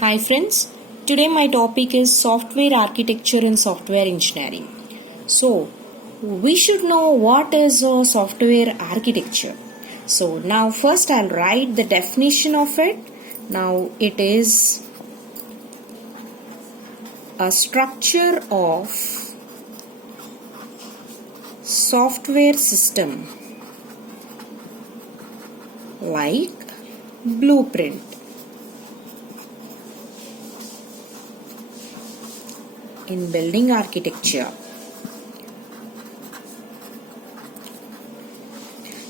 Hi friends, today my topic is software architecture and software engineering. So, we should know what is a software architecture. So, now first I'll write the definition of it. Now, it is a structure of software system like blueprint. In building architecture.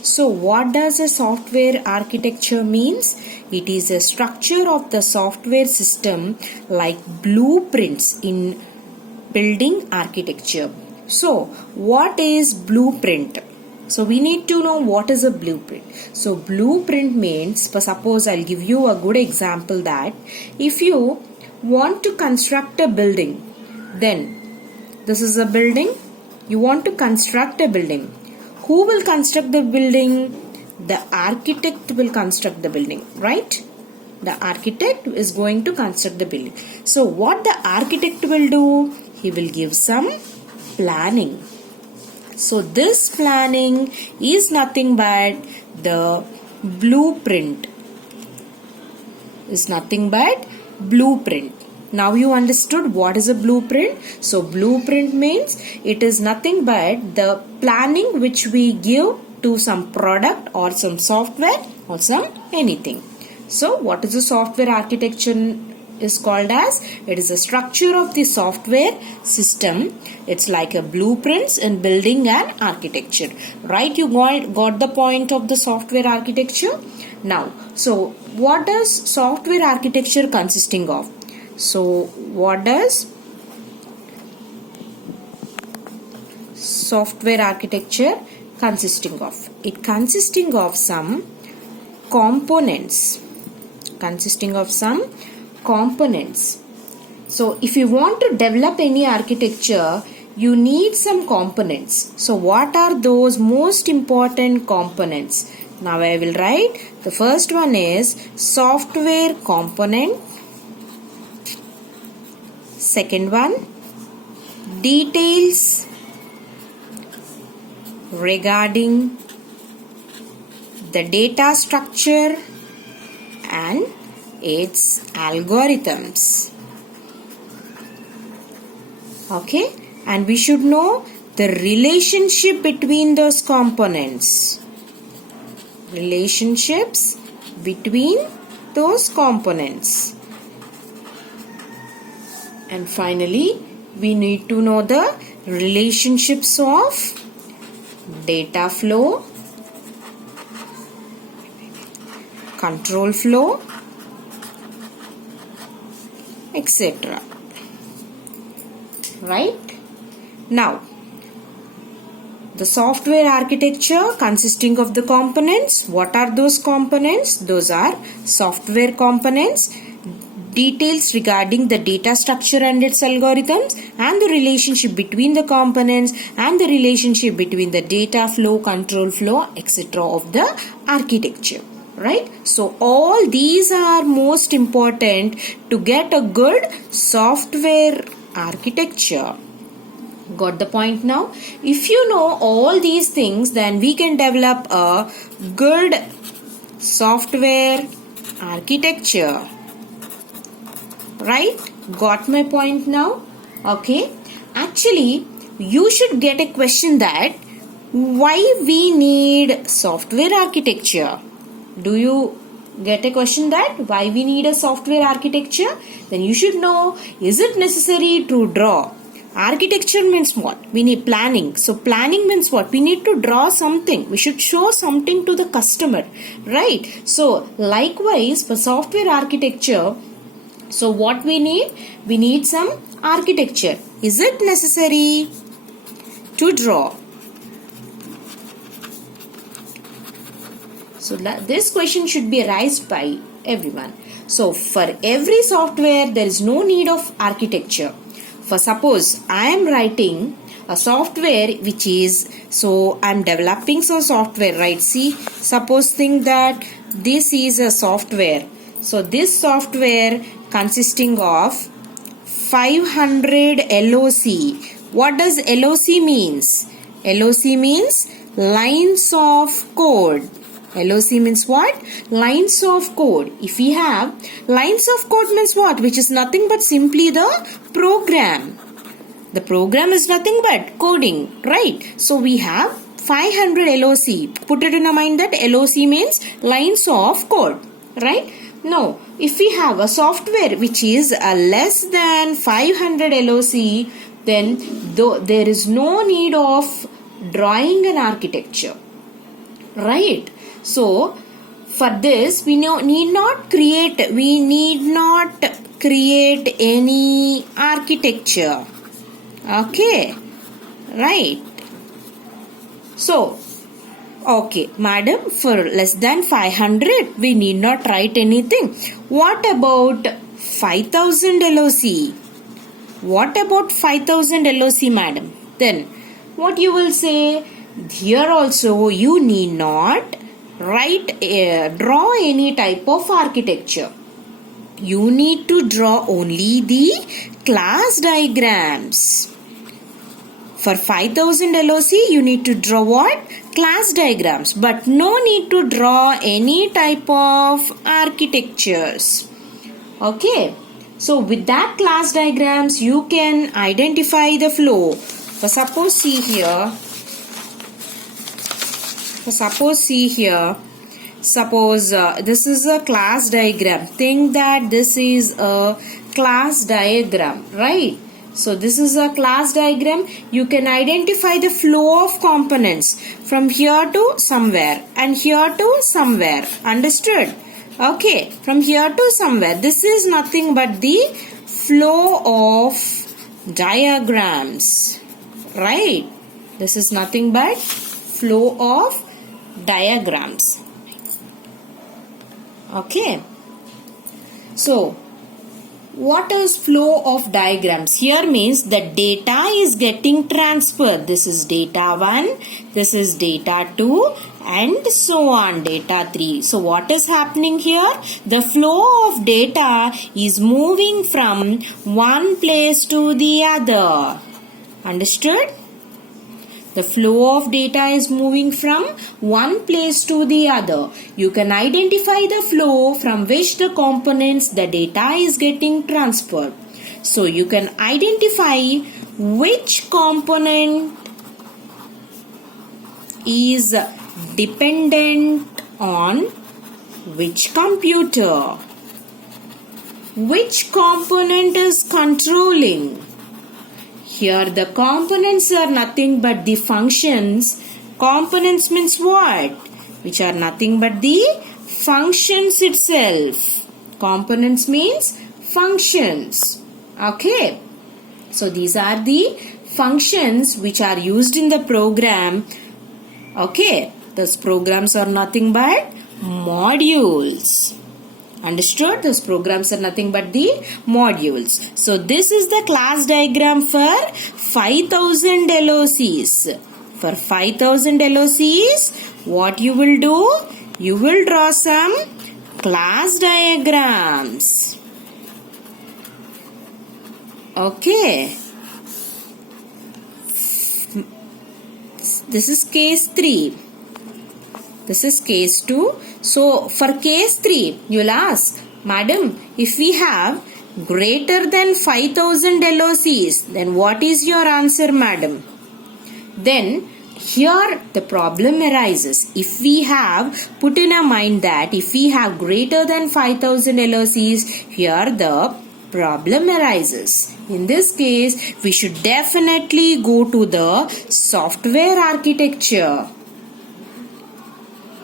So what does a software architecture means? It is a structure of the software system like blueprints in building architecture. So what is blueprint? So we need to know what is a blueprint. So blueprint means, suppose I'll give you a good example that if you want to construct a building, then this is a building, you want to construct a building. Who will construct the building? The architect will construct the building, right? The architect is going to construct the building. So what the architect will do? He will give some planning. So this planning is nothing but the blueprint. Is nothing but blueprint. Now you understood what is a blueprint. So blueprint means it is nothing but the planning which we give to some product or some software or some anything. So what is a software architecture is called as? It is a structure of the software system. It's like a blueprints in building and architecture. Right? You got the point of the software architecture? Now, so what does software architecture consisting of? So what does software architecture consisting of? It consisting of some components. So if you want to develop any architecture, you need some components. So what are those most important components? Now I will write. The first one is software component. Second one, details regarding the data structure and its algorithms. Okay, and we should know the relationship between those components. Relationships between those components. And finally, we need to know the relationships of data flow, control flow, etc. Right? Now, the software architecture consisting of the components. What are those components? Those are software components, details regarding the data structure and its algorithms, and the relationship between the components and the relationship between the data flow, control flow, etc. of the architecture. Right? So all these are most important to get a good software architecture. Got the point now? If you know all these things, then we can develop a good software architecture. Right? Got my point now? Okay. Actually, you should get a question that why we need software architecture? Do you get a question that why we need a software architecture? Then you should know, is it necessary to draw? Architecture means what? We need planning. So planning means what? We need to draw something. We should show something to the customer. Right? So likewise for software architecture, so what we need? We need some architecture. Is it necessary to draw? So this question should be raised by everyone. So for every software, there is no need of architecture. For suppose I am writing a software which is, so I am developing some software, right? See, suppose think that this is a software. So this software consisting of 500 LOC. What does LOC means? LOC means lines of code. LOC means what? Lines of code. If we have lines of code means what? Which is nothing but simply the program. The program is nothing but coding, right? So we have 500 LOC. Put it in a mind that LOC means lines of code, right? Now, if we have a software which is less than 500 LOC, then there is no need of drawing an architecture, right? So, for this we need not create any architecture. Okay, right? So, okay, madam, for less than 500 we need not write anything. What about 5000 LOC? What about 5000 LOC, madam? Then what you will say? Here also you need not draw any type of architecture. You need to draw only the class diagrams. For 5000 LOC, you need to draw what? Class diagrams. But no need to draw any type of architectures. Okay. So, with that class diagrams, you can identify the flow. For suppose see here. Suppose this is a class diagram. Think that this is a class diagram, right? So this is a class diagram. You can identify the flow of components from here to somewhere and here to somewhere. Understood? Okay. From here to somewhere. This is nothing but the flow of diagrams. Right? This is nothing but flow of diagrams. Okay. So, what is flow of diagrams? Here means the data is getting transferred. This is data 1, this is data 2 and so on, data 3. So what is happening here? The flow of data is moving from one place to the other. Understood? The flow of data is moving from one place to the other. You can identify the flow from which the components the data is getting transferred. So you can identify which component is dependent on which computer. Which component is controlling. Here the components are nothing but the functions. Components means what? Which are nothing but the functions itself. Components means functions. Okay. So these are the functions which are used in the program. Okay. Those programs are nothing but modules. Understood? Those programs are nothing but the modules. So this is the class diagram for 5000 LOCs. For 5000 LOCs, what you will do? You will draw some class diagrams. Okay. This is case 3. This is case 2. So, for case 3, you will ask, Madam, if we have greater than 5000 LOCs, then what is your answer, Madam? Then, here the problem arises. If we have put in our mind that if we have greater than 5000 LOCs, here the problem arises. In this case, we should definitely go to the software architecture.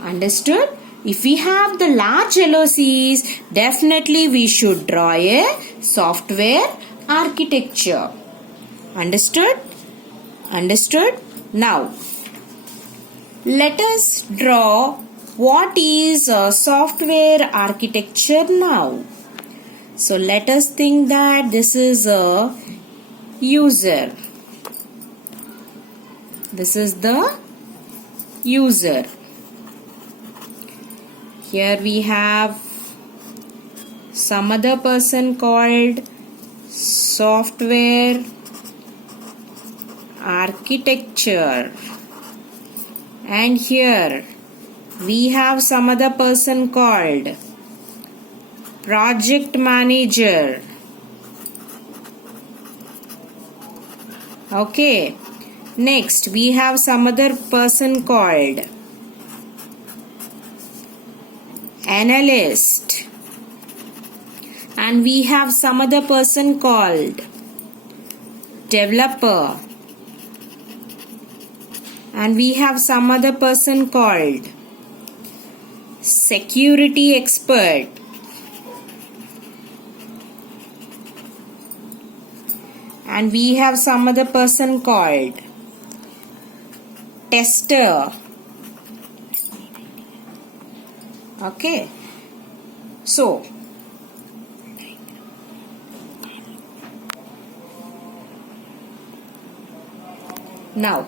Understood? If we have the large LOCs, definitely we should draw a software architecture. Understood? Understood? Now, let us draw what is a software architecture now. So, let us think that this is a user. This is the user. Here we have some other person called software architecture, and here we have some other person called project manager. Okay, next we have some other person called analyst, and we have some other person called developer, and we have some other person called security expert, and we have some other person called tester. Okay, so now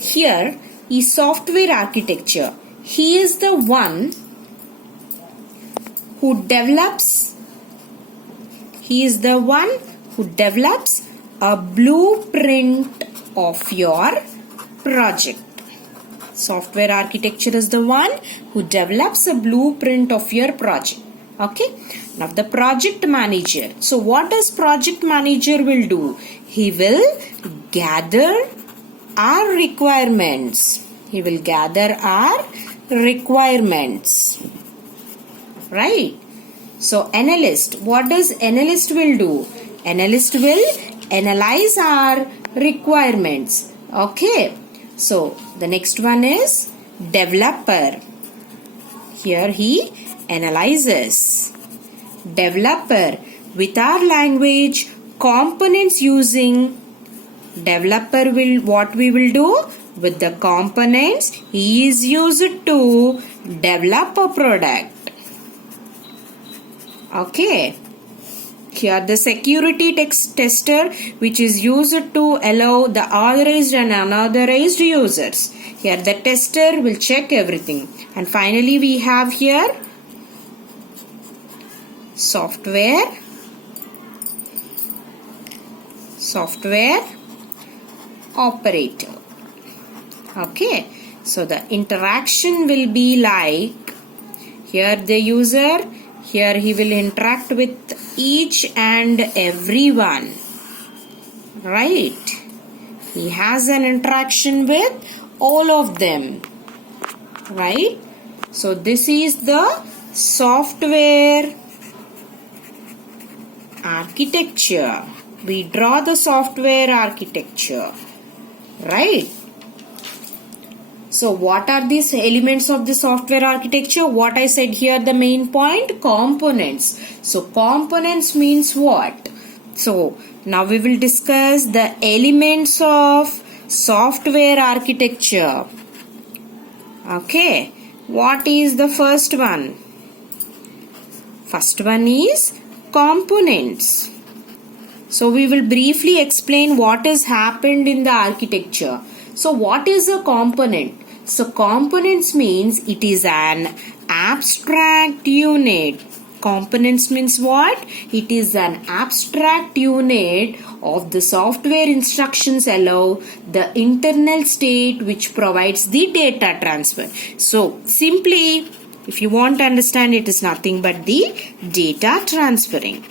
here is software architecture. He is the one who develops a blueprint of your project. Software architecture is the one who develops a blueprint of your project. Okay. Now the project manager. So what does project manager will do? He will gather our requirements. Right. So analyst. What does analyst will do? Analyst will analyze our requirements. Okay. So the next one is developer. Here he analyzes. Developer, with our language components using, developer will, what we will do with the components, he is used to develop a product. Okay. Here the security tester, which is used to allow the authorized and unauthorized users. Here the tester will check everything. And finally we have here software operator. Okay. So the interaction will be like, here the user, here he will interact with each and everyone. Right. He has an interaction with all of them. Right. So this is the software architecture. We draw the software architecture. Right. So what are these elements of the software architecture? What I said here, the main point, components. So components means what? So now we will discuss the elements of software architecture. Okay. What is the first one? First one is components. So we will briefly explain what has happened in the architecture. So what is a component? So components means it is an abstract unit. Components means what? It is an abstract unit of the software instructions allow the internal state which provides the data transfer. So simply, if you want to understand, it is nothing but the data transferring.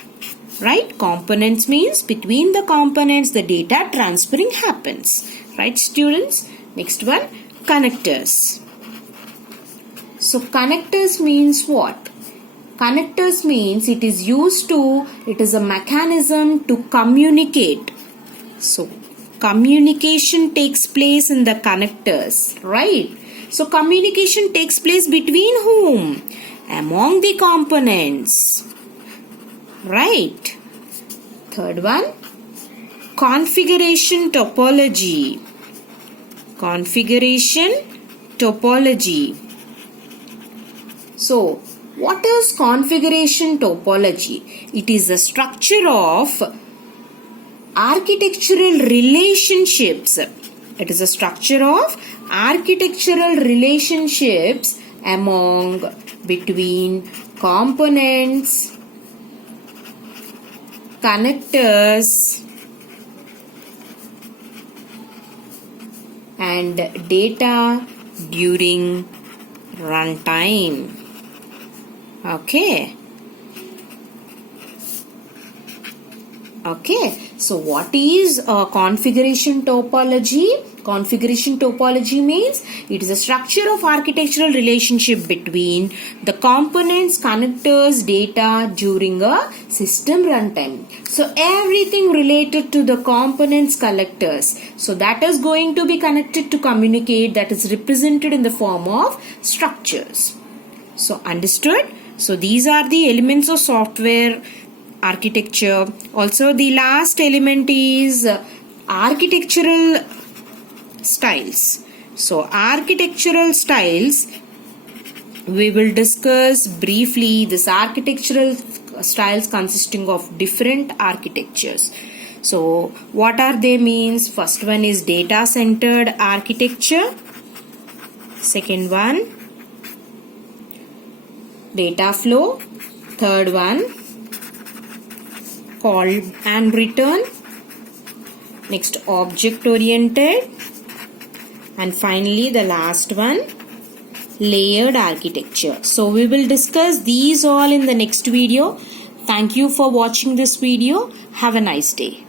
Right? Components means between the components the data transferring happens. Right, students? Next one, connectors. So connectors means what? Connectors means it is a mechanism to communicate. So communication takes place in the connectors, right? So communication takes place between whom? Among the components, right? Third one, configuration topology. So what is configuration topology? It is the structure of architectural relationships. It is a structure of architectural relationships between components connectors and data during runtime. Okay. So what is a configuration topology? Configuration topology means it is a structure of architectural relationship between the components, connectors, data during a system runtime. So everything related to the components, collectors. So that is going to be connected to communicate, that is represented in the form of structures. So understood? So these are the elements of software architecture. Also the last element is architectural styles. So architectural styles, we will discuss briefly this architectural styles consisting of different architectures. So what are they means? First one is data centered architecture. Second one, data flow. Third one, call and return. Next, object oriented. And finally the last one, layered architecture. So we will discuss these all in the next video. Thank you for watching this video. Have a nice day.